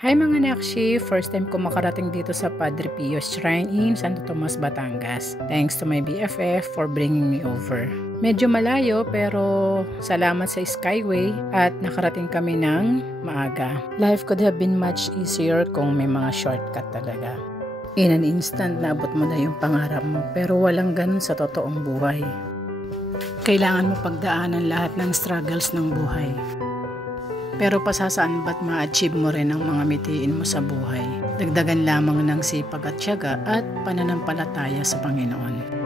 Hi mga Nakshi! First time ko makarating dito sa Padre Pio Shrine in Santo Tomas, Batangas. Thanks to my BFF for bringing me over. Medyo malayo pero salamat sa Skyway at nakarating kami ng maaga. Life could have been much easier kung may mga shortcut talaga. In an instant, naabot mo na yung pangarap mo pero walang ganun sa totoong buhay. Kailangan mo pagdaanan lahat ng struggles ng buhay. Pero pasasaan ba't ma-achieve mo rin ang mga mitiin mo sa buhay? Dagdagan lamang ng sipag at tiyaga at pananampalataya sa Panginoon.